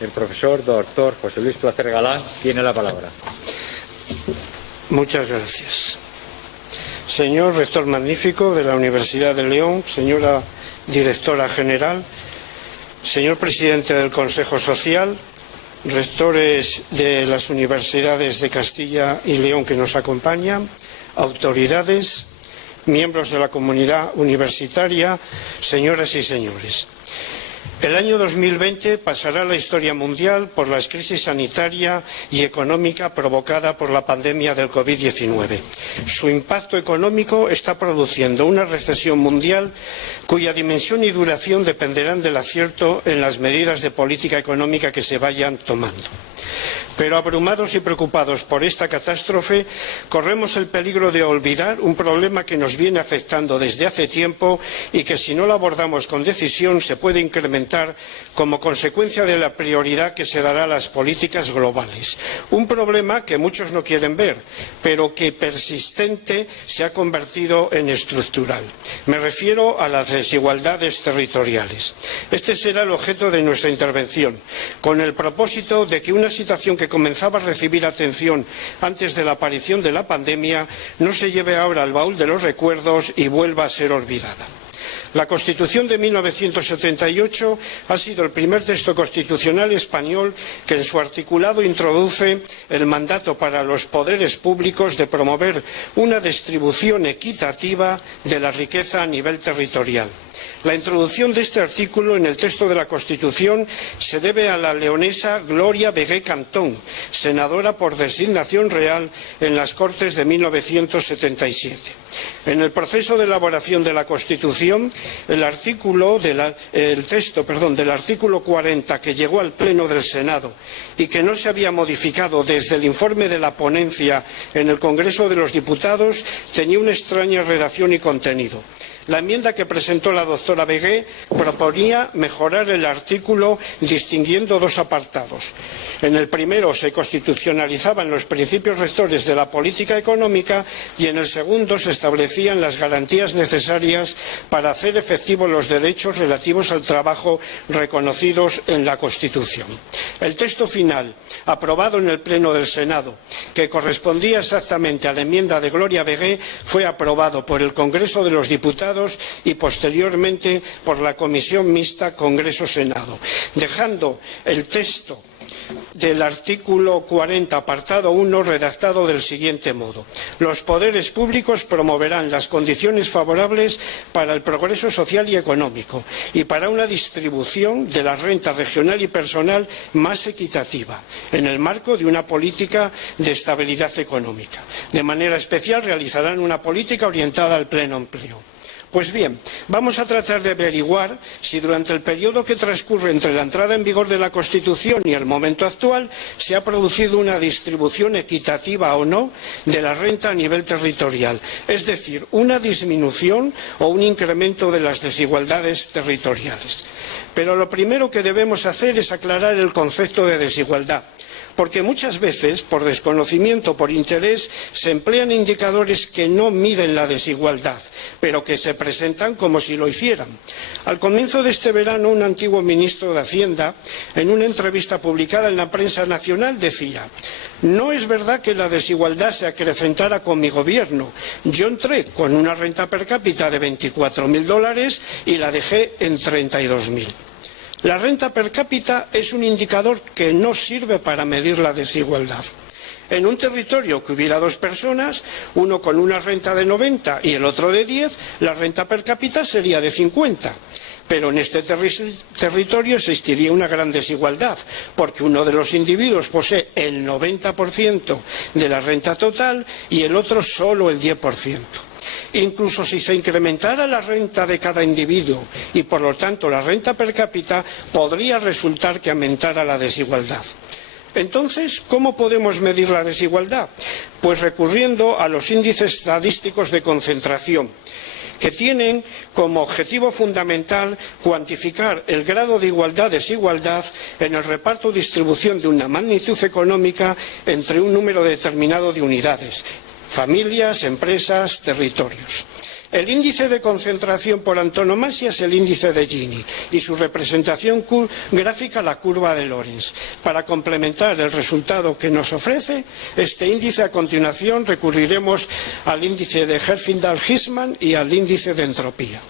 El profesor doctor José Luis Placer Galán tiene la palabra. Muchas gracias. Señor rector magnífico de la Universidad de León, señora directora general, señor presidente del Consejo Social, rectores de las universidades de Castilla y León que nos acompañan, autoridades, miembros de la comunidad universitaria, señoras y señores. El año 2020 pasará a la historia mundial por la crisis sanitaria y económica provocada por la pandemia del COVID-19. Su impacto económico está produciendo una recesión mundial cuya dimensión y duración dependerán del acierto en las medidas de política económica que se vayan tomando. Pero abrumados y preocupados por esta catástrofe, corremos el peligro de olvidar un problema que nos viene afectando desde hace tiempo y que, si no lo abordamos con decisión, se puede incrementar como consecuencia de la prioridad que se dará a las políticas globales. Un problema que muchos no quieren ver, pero que persistente se ha convertido en estructural. Me refiero a las desigualdades territoriales. Este será el objeto de nuestra intervención, con el propósito de que una situación que comenzaba a recibir atención antes de la aparición de la pandemia no se lleve ahora al baúl de los recuerdos y vuelva a ser olvidada. La Constitución de 1978 ha sido el primer texto constitucional español que en su articulado introduce el mandato para los poderes públicos de promover una distribución equitativa de la riqueza a nivel territorial. La introducción de este artículo en el texto de la Constitución se debe a la leonesa Gloria Vegué Cantón, senadora por designación real en las Cortes de 1977. En el proceso de elaboración de la Constitución, el texto del artículo 40 que llegó al Pleno del Senado y que no se había modificado desde el informe de la ponencia en el Congreso de los Diputados tenía una extraña redacción y contenido. La enmienda que presentó la doctora Vegué proponía mejorar el artículo distinguiendo dos apartados. En el primero se constitucionalizaban los principios rectores de la política económica y en el segundo se establecían las garantías necesarias para hacer efectivos los derechos relativos al trabajo reconocidos en la Constitución. El texto final, aprobado en el Pleno del Senado, que correspondía exactamente a la enmienda de Gloria Vegué, fue aprobado por el Congreso de los Diputados y posteriormente por la Comisión Mixta Congreso-Senado, dejando el texto del artículo 40, apartado 1, redactado del siguiente modo. Los poderes públicos promoverán las condiciones favorables para el progreso social y económico y para una distribución de la renta regional y personal más equitativa, en el marco de una política de estabilidad económica. De manera especial realizarán una política orientada al pleno empleo. Pues bien, vamos a tratar de averiguar si durante el periodo que transcurre entre la entrada en vigor de la Constitución y el momento actual se ha producido una distribución equitativa o no de la renta a nivel territorial, es decir, una disminución o un incremento de las desigualdades territoriales. Pero lo primero que debemos hacer es aclarar el concepto de desigualdad, porque muchas veces, por desconocimiento, por interés, se emplean indicadores que no miden la desigualdad, pero que se presentan como si lo hicieran. Al comienzo de este verano, un antiguo ministro de Hacienda, en una entrevista publicada en la prensa nacional, decía: no es verdad que la desigualdad se acrecentara con mi gobierno. Yo entré con una renta per cápita de $24.000 y la dejé en 32.000. La renta per cápita es un indicador que no sirve para medir la desigualdad. En un territorio que hubiera dos personas, uno con una renta de 90 y el otro de 10, la renta per cápita sería de 50. Pero en este territorio existiría una gran desigualdad, porque uno de los individuos posee el 90% de la renta total y el otro solo el 10%. Incluso si se incrementara la renta de cada individuo y por lo tanto la renta per cápita, podría resultar que aumentara la desigualdad. Entonces, ¿cómo podemos medir la desigualdad? Pues recurriendo a los índices estadísticos de concentración, que tienen como objetivo fundamental cuantificar el grado de igualdad-desigualdad en el reparto o distribución de una magnitud económica entre un número determinado de unidades, familias, empresas, territorios. El índice de concentración por antonomasia es el índice de Gini y su representación gráfica la curva de Lorenz. Para complementar el resultado que nos ofrece este índice, a continuación recurriremos al índice de Herfindahl-Huisman y al índice de entropía.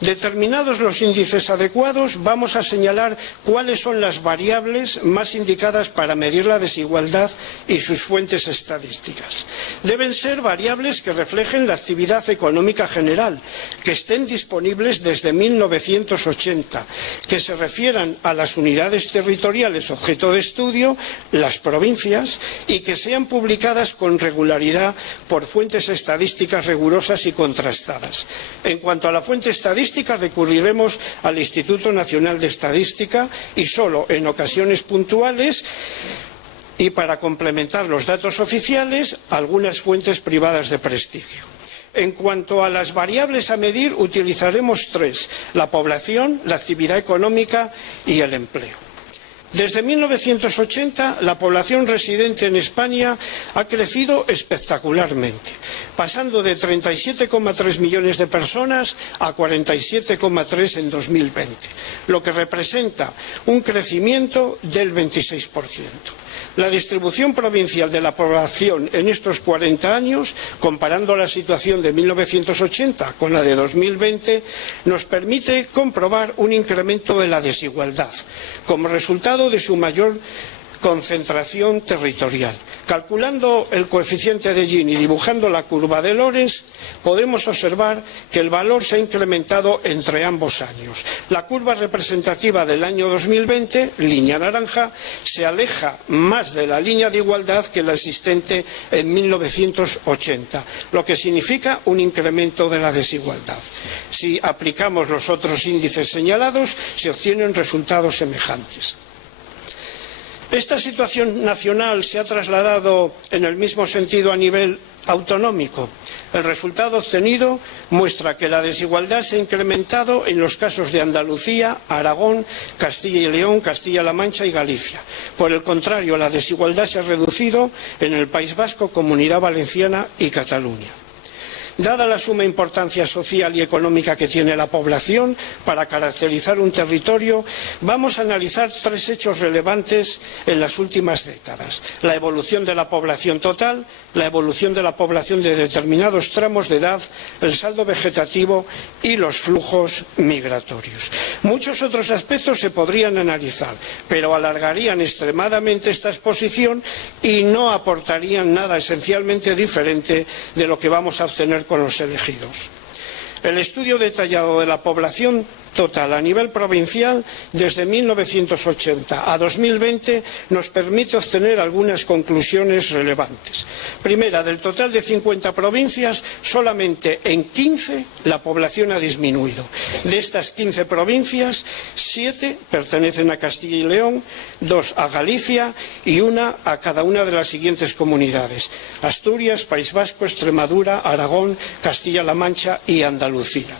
Determinados los índices adecuados, vamos a señalar cuáles son las variables más indicadas para medir la desigualdad y sus fuentes estadísticas. Deben ser variables que reflejen la actividad económica general, que estén disponibles desde 1980, que se refieran a las unidades territoriales objeto de estudio, las provincias, y que sean publicadas con regularidad por fuentes estadísticas rigurosas y contrastadas. En cuanto a la fuente estadística, recurriremos al Instituto Nacional de Estadística y solo en ocasiones puntuales y para complementar los datos oficiales, algunas fuentes privadas de prestigio. En cuanto a las variables a medir, utilizaremos tres: la población, la actividad económica y el empleo. Desde 1980, la población residente en España ha crecido espectacularmente, pasando de 37,3 millones de personas a 47,3 en 2020, lo que representa un crecimiento del 26%. La distribución provincial de la población en estos 40 años, comparando la situación de 1980 con la de 2020, nos permite comprobar un incremento de la desigualdad, como resultado de su mayor concentración territorial. Calculando el coeficiente de Gini y dibujando la curva de Lorenz, podemos observar que el valor se ha incrementado entre ambos años. La curva representativa del año 2020, línea naranja, se aleja más de la línea de igualdad que la existente en 1980, lo que significa un incremento de la desigualdad. Si aplicamos los otros índices señalados, se obtienen resultados semejantes. Esta situación nacional se ha trasladado en el mismo sentido a nivel autonómico. El resultado obtenido muestra que la desigualdad se ha incrementado en los casos de Andalucía, Aragón, Castilla y León, Castilla-La Mancha y Galicia. Por el contrario, la desigualdad se ha reducido en el País Vasco, Comunidad Valenciana y Cataluña. Dada la suma importancia social y económica que tiene la población para caracterizar un territorio, vamos a analizar tres hechos relevantes en las últimas décadas: la evolución de la población total, la evolución de la población de determinados tramos de edad, el saldo vegetativo y los flujos migratorios. Muchos otros aspectos se podrían analizar, pero alargarían extremadamente esta exposición y no aportarían nada esencialmente diferente de lo que vamos a obtener con los elegidos. El estudio detallado de la población total a nivel provincial desde 1980 a 2020 nos permite obtener algunas conclusiones relevantes. Primera, del total de 50 provincias, solamente en 15 la población ha disminuido. De estas 15 provincias, 7 pertenecen a Castilla y León, 2 a Galicia y 1 a cada una de las siguientes comunidades: Asturias, País Vasco, Extremadura, Aragón, Castilla-La Mancha y Andalucía.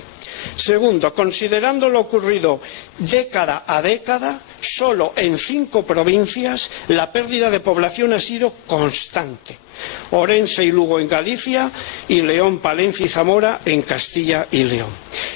Segundo, considerando lo ocurrido década a década, solo en 5 provincias la pérdida de población ha sido constante: Orense y Lugo en Galicia y León, Palencia y Zamora en Castilla y León.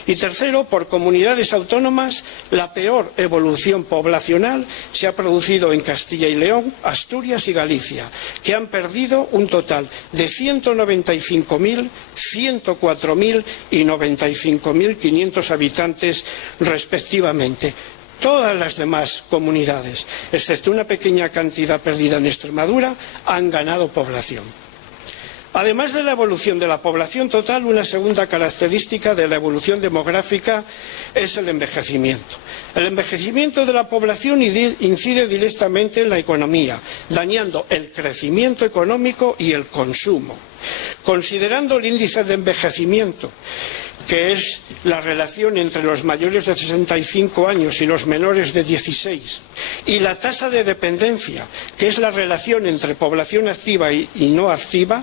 Y tercero, por comunidades autónomas, la peor evolución poblacional se ha producido en Castilla y León, Asturias y Galicia, que han perdido un total de 195.000, 104.000 y 95.500 habitantes respectivamente. Todas las demás comunidades, excepto una pequeña cantidad perdida en Extremadura, han ganado población. Además de la evolución de la población total, una segunda característica de la evolución demográfica es el envejecimiento. El envejecimiento de la población incide directamente en la economía, dañando el crecimiento económico y el consumo. Considerando el índice de envejecimiento, que es la relación entre los mayores de 65 años y los menores de 16, y la tasa de dependencia, que es la relación entre población activa y no activa,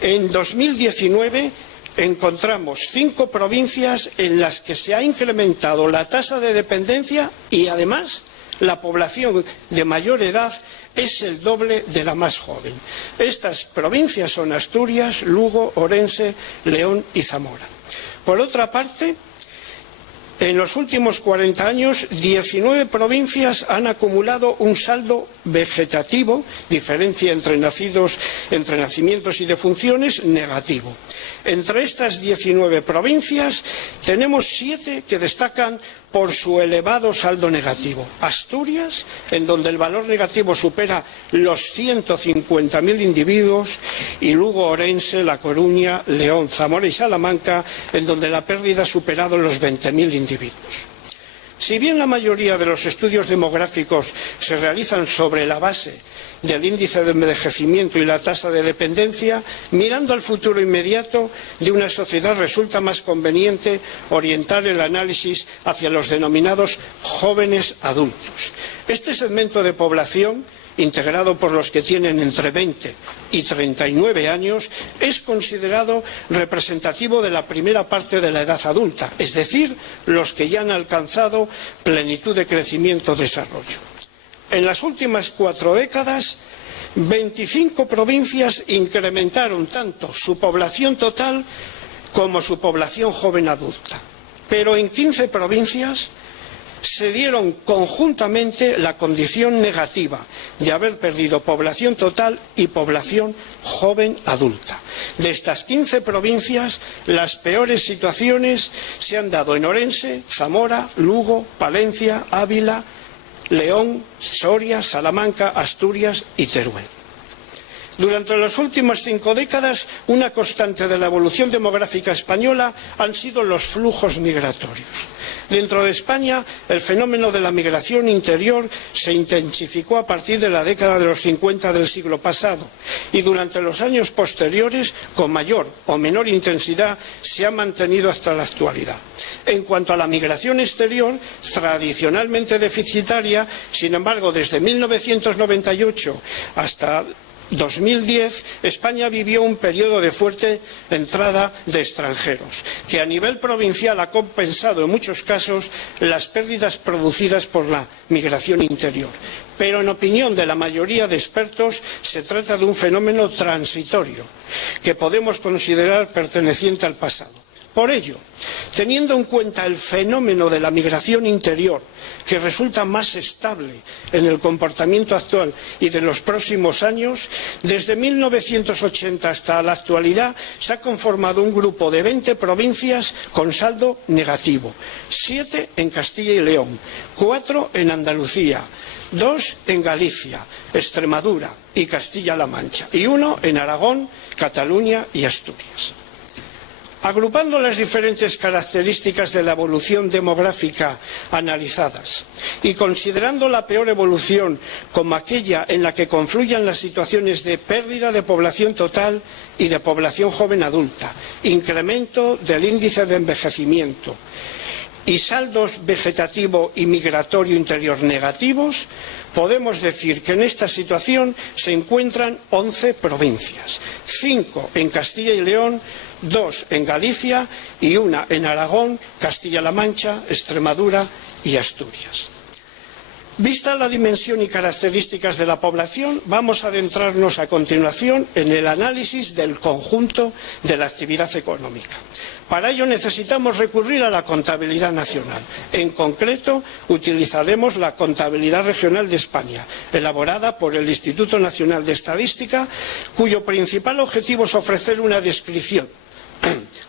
en 2019 encontramos 5 provincias en las que se ha incrementado la tasa de dependencia y además la población de mayor edad es el doble de la más joven. Estas provincias son Asturias, Lugo, Orense, León y Zamora. Por otra parte, en los últimos 40 años, 19 provincias han acumulado un saldo vegetativo, diferencia entre nacimientos y defunciones, negativo. Entre estas 19 provincias tenemos 7 que destacan por su elevado saldo negativo. Asturias, en donde el valor negativo supera los 150.000 individuos, y Lugo, Orense, La Coruña, León, Zamora y Salamanca, en donde la pérdida ha superado los 20.000 individuos. Si bien la mayoría de los estudios demográficos se realizan sobre la base del índice de envejecimiento y la tasa de dependencia, mirando al futuro inmediato de una sociedad resulta más conveniente orientar el análisis hacia los denominados jóvenes adultos. Este segmento de población, integrado por los que tienen entre 20 y 39 años, es considerado representativo de la primera parte de la edad adulta, es decir, los que ya han alcanzado plenitud de crecimiento y desarrollo. En las últimas 4 décadas, 25 provincias incrementaron tanto su población total como su población joven adulta, pero en 15 provincias se dieron conjuntamente la condición negativa de haber perdido población total y población joven adulta. De estas 15 provincias, las peores situaciones se han dado en Orense, Zamora, Lugo, Palencia, Ávila, León, Soria, Salamanca, Asturias y Teruel. Durante las últimas 5 décadas, una constante de la evolución demográfica española han sido los flujos migratorios. Dentro de España, el fenómeno de la migración interior se intensificó a partir de la década de los 50 del siglo pasado y durante los años posteriores, con mayor o menor intensidad, se ha mantenido hasta la actualidad. En cuanto a la migración exterior, tradicionalmente deficitaria, sin embargo, desde 1998 hasta 2010, España vivió un periodo de fuerte entrada de extranjeros, que a nivel provincial ha compensado en muchos casos las pérdidas producidas por la migración interior. Pero en opinión de la mayoría de expertos se trata de un fenómeno transitorio, que podemos considerar perteneciente al pasado. Por ello, teniendo en cuenta el fenómeno de la migración interior, que resulta más estable en el comportamiento actual y de los próximos años, desde 1980 hasta la actualidad se ha conformado un grupo de 20 provincias con saldo negativo, 7 en Castilla y León, 4 en Andalucía, 2 en Galicia, Extremadura y Castilla-La Mancha, y 1 en Aragón, Cataluña y Asturias. Agrupando las diferentes características de la evolución demográfica analizadas y considerando la peor evolución como aquella en la que confluyan las situaciones de pérdida de población total y de población joven adulta, incremento del índice de envejecimiento y saldos vegetativo y migratorio interior negativos, podemos decir que en esta situación se encuentran 11 provincias, 5 en Castilla y León, 2 en Galicia y 1 en Aragón, Castilla-La Mancha, Extremadura y Asturias. Vista la dimensión y características de la población, vamos a adentrarnos a continuación en el análisis del conjunto de la actividad económica. Para ello necesitamos recurrir a la contabilidad nacional. En concreto, utilizaremos la Contabilidad Regional de España, elaborada por el Instituto Nacional de Estadística, cuyo principal objetivo es ofrecer una descripción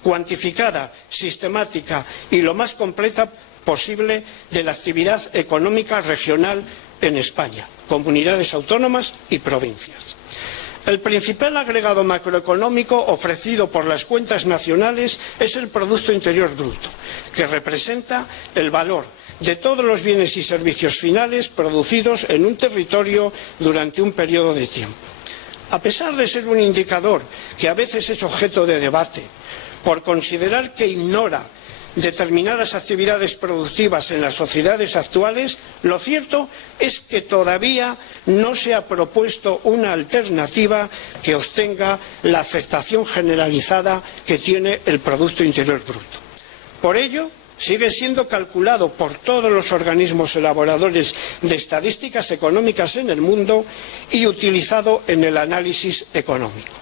cuantificada, sistemática y lo más completa posible de la actividad económica regional en España, comunidades autónomas y provincias. El principal agregado macroeconómico ofrecido por las cuentas nacionales es el Producto Interior Bruto, que representa el valor de todos los bienes y servicios finales producidos en un territorio durante un periodo de tiempo. A pesar de ser un indicador que a veces es objeto de debate, por considerar que ignora determinadas actividades productivas en las sociedades actuales, lo cierto es que todavía no se ha propuesto una alternativa que obtenga la aceptación generalizada que tiene el Producto Interior Bruto. Por ello, sigue siendo calculado por todos los organismos elaboradores de estadísticas económicas en el mundo y utilizado en el análisis económico.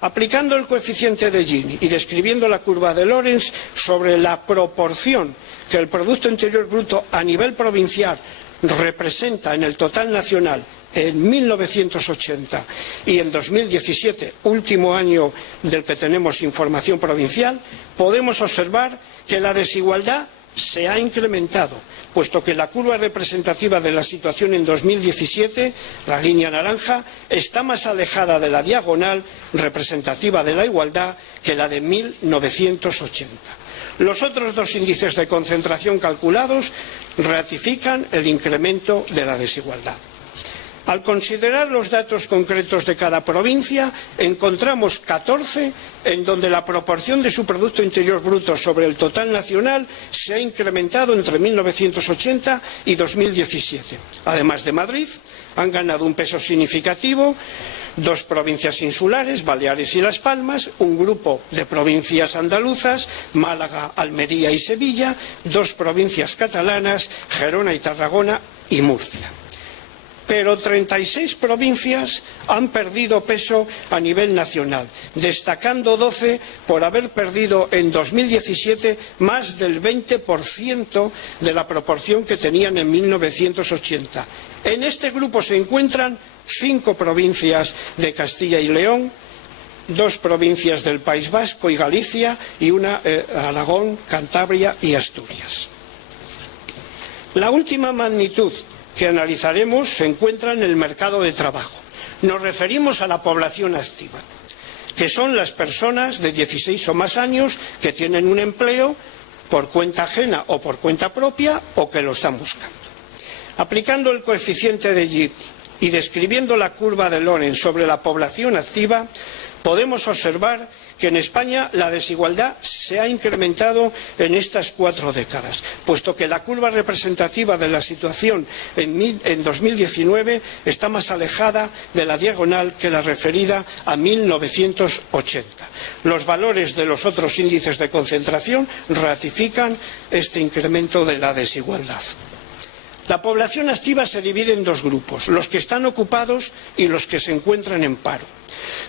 Aplicando el coeficiente de Gini y describiendo la curva de Lorenz sobre la proporción que el Producto Interior Bruto a nivel provincial representa en el total nacional en 1980 y en 2017, último año del que tenemos información provincial, podemos observar que la desigualdad se ha incrementado, puesto que la curva representativa de la situación en 2017, la línea naranja, está más alejada de la diagonal representativa de la igualdad que la de 1980. Los otros dos índices de concentración calculados ratifican el incremento de la desigualdad. Al considerar los datos concretos de cada provincia, encontramos 14 en donde la proporción de su Producto Interior Bruto sobre el total nacional se ha incrementado entre 1980 y 2017. Además de Madrid, han ganado un peso significativo dos provincias insulares, Baleares y Las Palmas, un grupo de provincias andaluzas, Málaga, Almería y Sevilla, dos provincias catalanas, Gerona y Tarragona y Murcia. Pero 36 provincias han perdido peso a nivel nacional, destacando 12 por haber perdido en 2017 más del 20% de la proporción que tenían en 1980. En este grupo se encuentran 5 provincias de Castilla y León, 2 provincias del País Vasco y Galicia y una Aragón, Cantabria y Asturias. La última magnitud que analizaremos se encuentra en el mercado de trabajo. Nos referimos a la población activa, que son las personas de 16 o más años que tienen un empleo por cuenta ajena o por cuenta propia o que lo están buscando. Aplicando el coeficiente de Gini y describiendo la curva de Lorenz sobre la población activa, podemos observar que en España la desigualdad se ha incrementado en estas 4 décadas, puesto que la curva representativa de la situación en 2019 está más alejada de la diagonal que la referida a 1980. Los valores de los otros índices de concentración ratifican este incremento de la desigualdad. La población activa se divide en 2 grupos, los que están ocupados y los que se encuentran en paro.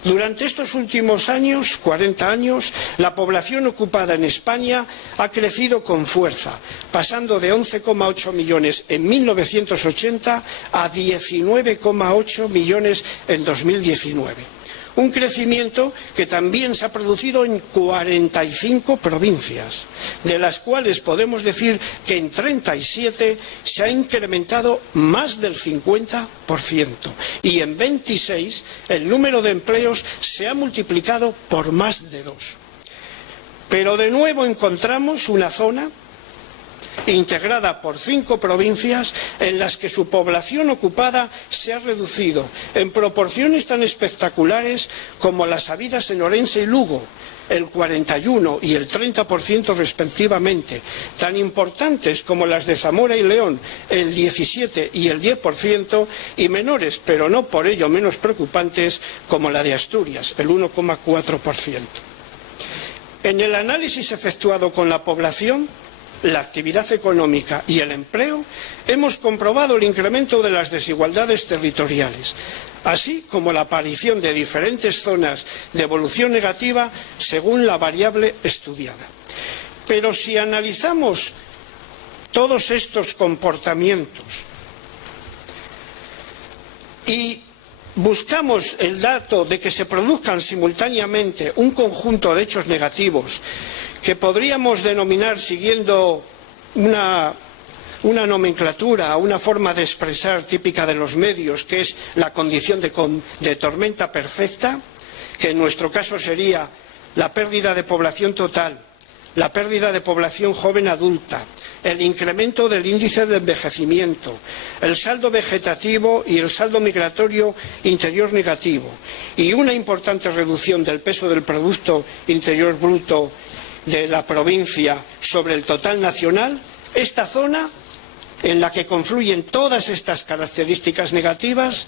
Durante estos últimos años, 40 años, la población ocupada en España ha crecido con fuerza, pasando de 11,8 millones en 1980 a 19,8 millones en 2019. Un crecimiento que también se ha producido en 45 provincias, de las cuales podemos decir que en 37 se ha incrementado más del 50% y en 26 el número de empleos se ha multiplicado por más de 2. Pero de nuevo encontramos una zona integrada por 5 provincias en las que su población ocupada se ha reducido en proporciones tan espectaculares como las habidas en Orense y Lugo, el 41 y el 30% respectivamente, tan importantes como las de Zamora y León, el 17 y el 10%, y menores, pero no por ello menos preocupantes, como la de Asturias, el 1,4%. En el análisis efectuado con la población, la actividad económica y el empleo, hemos comprobado el incremento de las desigualdades territoriales, así como la aparición de diferentes zonas de evolución negativa según la variable estudiada. Pero si analizamos todos estos comportamientos y buscamos el dato de que se produzcan simultáneamente un conjunto de hechos negativos que podríamos denominar, siguiendo una nomenclatura, una forma de expresar típica de los medios, que es la condición de tormenta perfecta, que en nuestro caso sería la pérdida de población total, la pérdida de población joven adulta, el incremento del índice de envejecimiento, el saldo vegetativo y el saldo migratorio interior negativo, y una importante reducción del peso del Producto Interior Bruto de la provincia sobre el total nacional, esta zona en la que confluyen todas estas características negativas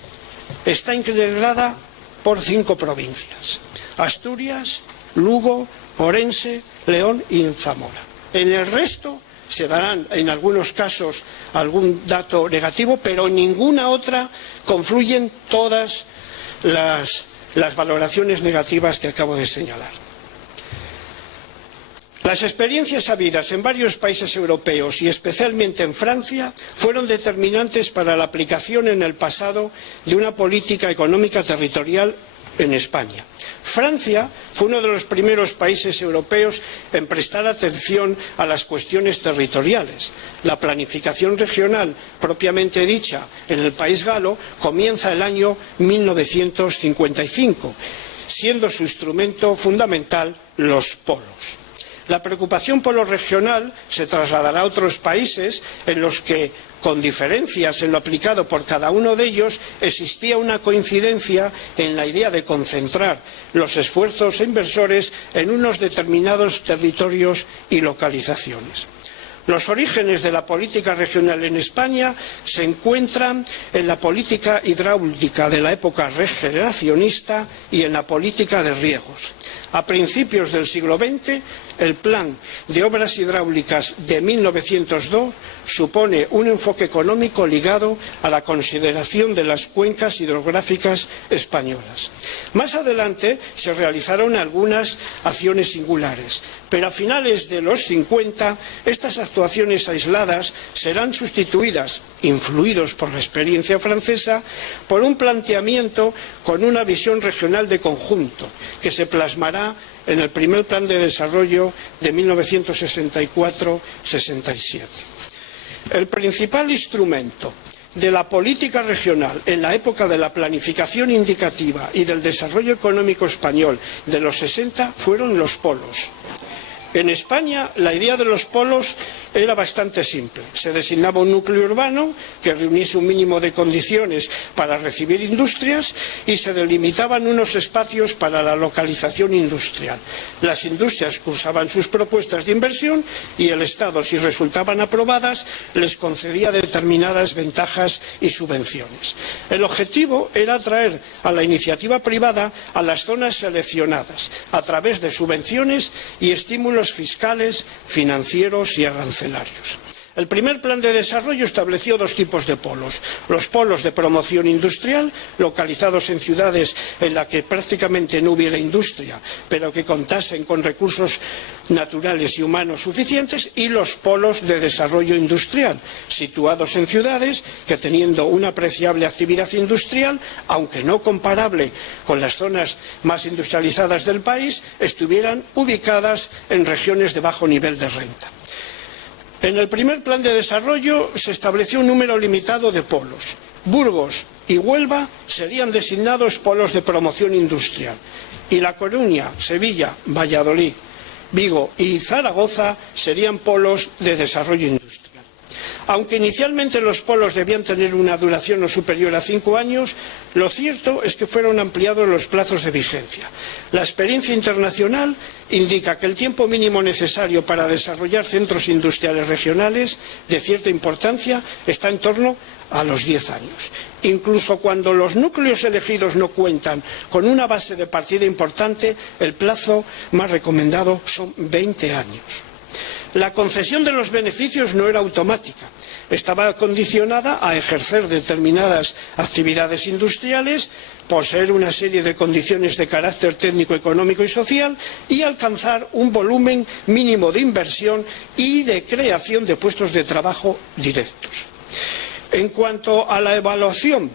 está integrada por 5 provincias: Asturias, Lugo, Orense, León y Zamora. En el resto se darán en algunos casos algún dato negativo, pero en ninguna otra confluyen todas las valoraciones negativas que acabo de señalar. Las experiencias habidas en varios países europeos y especialmente en Francia fueron determinantes para la aplicación en el pasado de una política económica territorial en España. Francia fue uno de los primeros países europeos en prestar atención a las cuestiones territoriales. La planificación regional propiamente dicha en el país galo comienza el año 1955, siendo su instrumento fundamental los polos. La preocupación por lo regional se trasladará a otros países en los que, con diferencias en lo aplicado por cada uno de ellos, existía una coincidencia en la idea de concentrar los esfuerzos inversores en unos determinados territorios y localizaciones. Los orígenes de la política regional en España se encuentran en la política hidráulica de la época regeneracionista y en la política de riegos. A principios del siglo XX, el Plan de Obras Hidráulicas de 1902 supone un enfoque económico ligado a la consideración de las cuencas hidrográficas españolas. Más adelante se realizaron algunas acciones singulares, pero a finales de los 50 estas actuaciones aisladas serán sustituidas, influidos por la experiencia francesa, por un planteamiento con una visión regional de conjunto que se plasmará en el primer Plan de Desarrollo de 1964-67. El principal instrumento de la política regional en la época de la planificación indicativa y del desarrollo económico español de los 60 fueron los polos. En España, la idea de los polos era bastante simple. Se designaba un núcleo urbano que reuniese un mínimo de condiciones para recibir industrias y se delimitaban unos espacios para la localización industrial. Las industrias cursaban sus propuestas de inversión y el Estado, si resultaban aprobadas, les concedía determinadas ventajas y subvenciones. El objetivo era atraer a la iniciativa privada a las zonas seleccionadas a través de subvenciones y estímulos fiscales, financieros y arancelarios. El primer plan de desarrollo estableció dos tipos de polos. Los polos de promoción industrial, localizados en ciudades en las que prácticamente no hubiera industria, pero que contasen con recursos naturales y humanos suficientes, y los polos de desarrollo industrial, situados en ciudades que, teniendo una apreciable actividad industrial, aunque no comparable con las zonas más industrializadas del país, estuvieran ubicadas en regiones de bajo nivel de renta. En el primer plan de desarrollo se estableció un número limitado de polos. Burgos y Huelva serían designados polos de promoción industrial y La Coruña, Sevilla, Valladolid, Vigo y Zaragoza serían polos de desarrollo industrial. Aunque inicialmente los polos debían tener una duración no superior a 5 años, lo cierto es que fueron ampliados los plazos de vigencia. La experiencia internacional indica que el tiempo mínimo necesario para desarrollar centros industriales regionales de cierta importancia está en torno a los 10 años. Incluso cuando los núcleos elegidos no cuentan con una base de partida importante, el plazo más recomendado son 20 años. La concesión de los beneficios no era automática. Estaba condicionada a ejercer determinadas actividades industriales, poseer una serie de condiciones de carácter técnico, económico y social y alcanzar un volumen mínimo de inversión y de creación de puestos de trabajo directos. En cuanto a la evaluación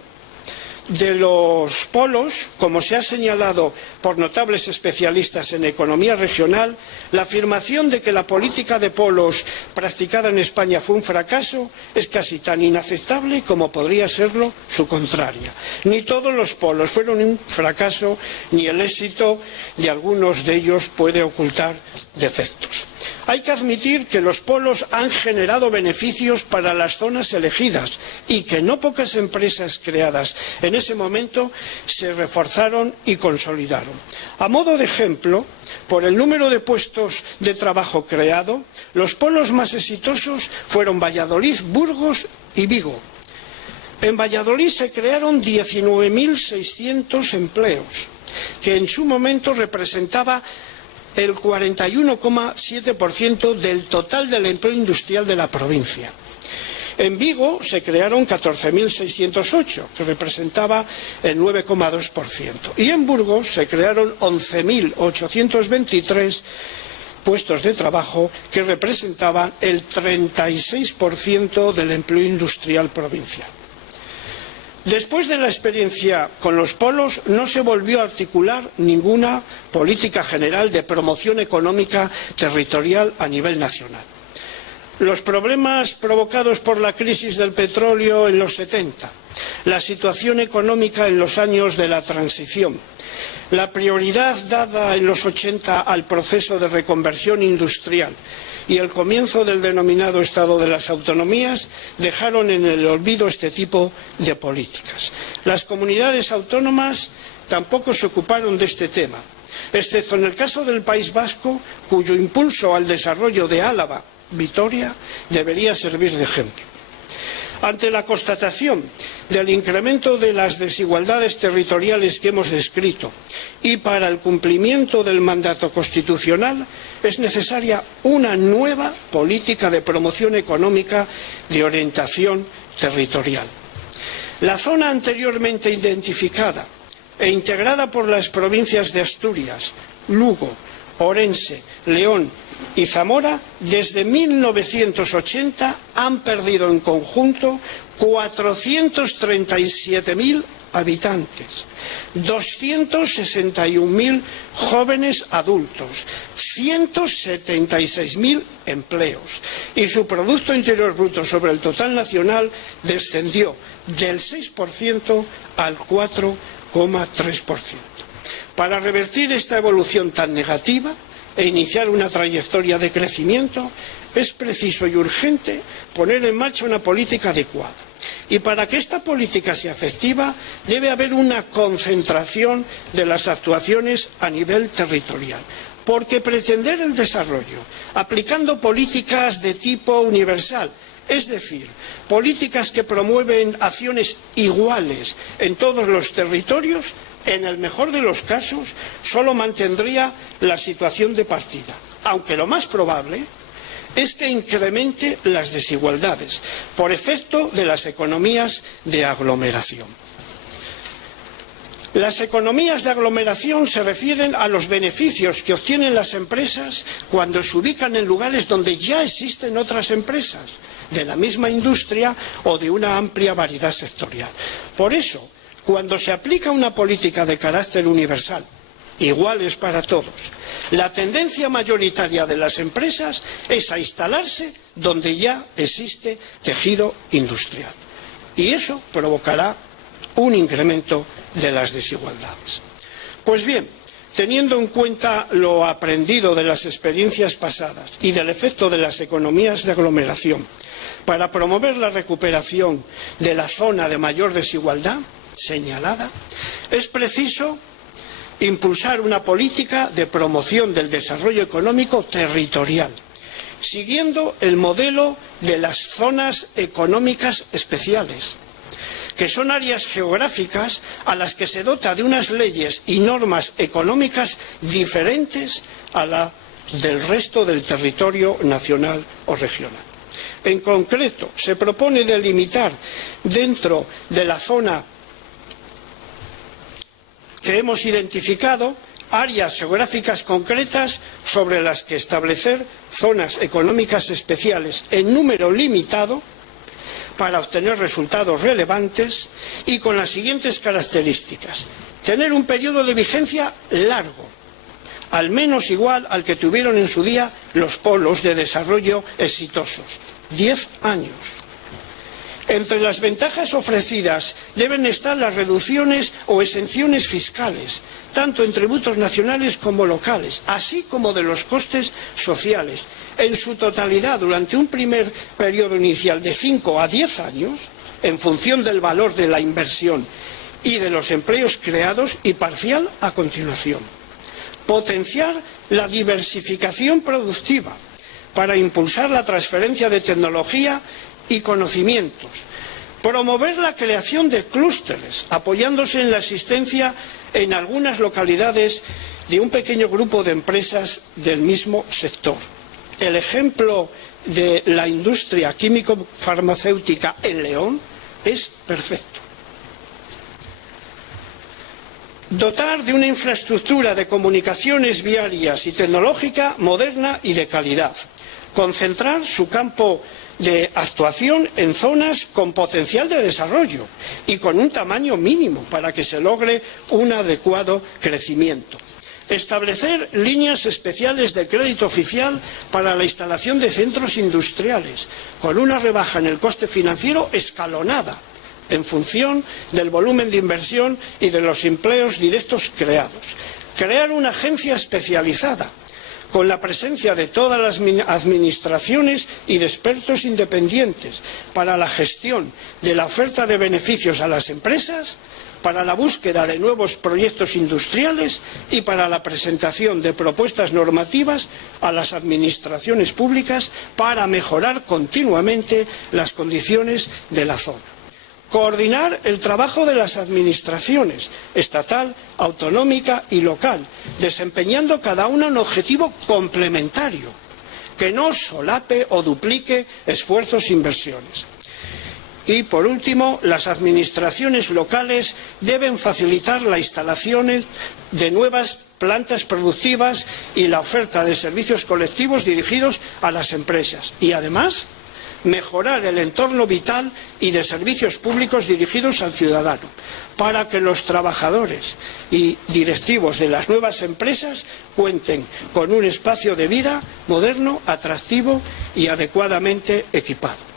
de los polos, como se ha señalado por notables especialistas en economía regional, la afirmación de que la política de polos practicada en España fue un fracaso es casi tan inaceptable como podría serlo su contraria. Ni todos los polos fueron un fracaso, ni el éxito de algunos de ellos puede ocultar defectos. Hay que admitir que los polos han generado beneficios para las zonas elegidas y que no pocas empresas creadas en ese momento se reforzaron y consolidaron. A modo de ejemplo, por el número de puestos de trabajo creado, los polos más exitosos fueron Valladolid, Burgos y Vigo. En Valladolid se crearon 19.600 empleos, que en su momento representaba el 41,7% del total del empleo industrial de la provincia. En Vigo se crearon 14.608, que representaba el 9,2%. Y en Burgos se crearon 11.823 puestos de trabajo, que representaban el 36% del empleo industrial provincial. Después de la experiencia con los polos, no se volvió a articular ninguna política general de promoción económica territorial a nivel nacional. Los problemas provocados por la crisis del petróleo en los 70, la situación económica en los años de la transición, la prioridad dada en los 80 al proceso de reconversión industrial y el comienzo del denominado Estado de las Autonomías dejaron en el olvido este tipo de políticas. Las comunidades autónomas tampoco se ocuparon de este tema, excepto en el caso del País Vasco, cuyo impulso al desarrollo de Álava, Vitoria, debería servir de ejemplo. Ante la constatación del incremento de las desigualdades territoriales que hemos descrito y para el cumplimiento del mandato constitucional, es necesaria una nueva política de promoción económica de orientación territorial. La zona anteriormente identificada e integrada por las provincias de Asturias, Lugo, Orense, León y Zamora, desde 1980 han perdido en conjunto 437.000 habitantes, 261.000 jóvenes adultos, 176.000 empleos, y su Producto Interior Bruto sobre el total nacional descendió del 6% al 4,3%. Para revertir esta evolución tan negativa e iniciar una trayectoria de crecimiento, es preciso y urgente poner en marcha una política adecuada. Y para que esta política sea efectiva, debe haber una concentración de las actuaciones a nivel territorial. Porque pretender el desarrollo aplicando políticas de tipo universal, es decir, políticas que promueven acciones iguales en todos los territorios, en el mejor de los casos, solo mantendría la situación de partida, aunque lo más probable es que incremente las desigualdades por efecto de las economías de aglomeración. Las economías de aglomeración se refieren a los beneficios que obtienen las empresas cuando se ubican en lugares donde ya existen otras empresas de la misma industria o de una amplia variedad sectorial. Por eso, cuando se aplica una política de carácter universal, iguales para todos, la tendencia mayoritaria de las empresas es a instalarse donde ya existe tejido industrial. Y eso provocará un incremento de las desigualdades. Pues bien, teniendo en cuenta lo aprendido de las experiencias pasadas y del efecto de las economías de aglomeración para promover la recuperación de la zona de mayor desigualdad señalada, es preciso impulsar una política de promoción del desarrollo económico territorial, siguiendo el modelo de las zonas económicas especiales, que son áreas geográficas a las que se dota de unas leyes y normas económicas diferentes a las del resto del territorio nacional o regional. En concreto, se propone delimitar dentro de la zona que hemos identificado áreas geográficas concretas sobre las que establecer zonas económicas especiales en número limitado para obtener resultados relevantes y con las siguientes características: tener un periodo de vigencia largo, al menos igual al que tuvieron en su día los polos de desarrollo exitosos, 10 años. Entre las ventajas ofrecidas deben estar las reducciones o exenciones fiscales, tanto en tributos nacionales como locales, así como de los costes sociales, en su totalidad durante un primer periodo inicial de 5 a 10 años, en función del valor de la inversión y de los empleos creados, y parcial a continuación. Potenciar la diversificación productiva para impulsar la transferencia de tecnología y conocimientos. Promover la creación de clústeres, apoyándose en la existencia en algunas localidades de un pequeño grupo de empresas del mismo sector. El ejemplo de la industria químico-farmacéutica en León es perfecto. Dotar de una infraestructura de comunicaciones viarias y tecnológica moderna y de calidad. Concentrar su campo de actuación en zonas con potencial de desarrollo y con un tamaño mínimo para que se logre un adecuado crecimiento. Establecer líneas especiales de crédito oficial para la instalación de centros industriales, con una rebaja en el coste financiero escalonada, en función del volumen de inversión y de los empleos directos creados. Crear una agencia especializada, con la presencia de todas las administraciones y de expertos independientes para la gestión de la oferta de beneficios a las empresas, para la búsqueda de nuevos proyectos industriales y para la presentación de propuestas normativas a las administraciones públicas para mejorar continuamente las condiciones de la zona. Coordinar el trabajo de las administraciones estatal, autonómica y local, desempeñando cada una un objetivo complementario, que no solape o duplique esfuerzos e inversiones. Y, por último, las administraciones locales deben facilitar la instalación de nuevas plantas productivas y la oferta de servicios colectivos dirigidos a las empresas. Y, además, mejorar el entorno vital y de servicios públicos dirigidos al ciudadano, para que los trabajadores y directivos de las nuevas empresas cuenten con un espacio de vida moderno, atractivo y adecuadamente equipado.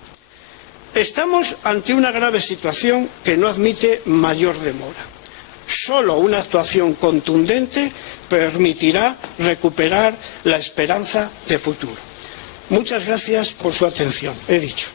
Estamos ante una grave situación que no admite mayor demora. Solo una actuación contundente permitirá recuperar la esperanza de futuro. Muchas gracias por su atención. He dicho.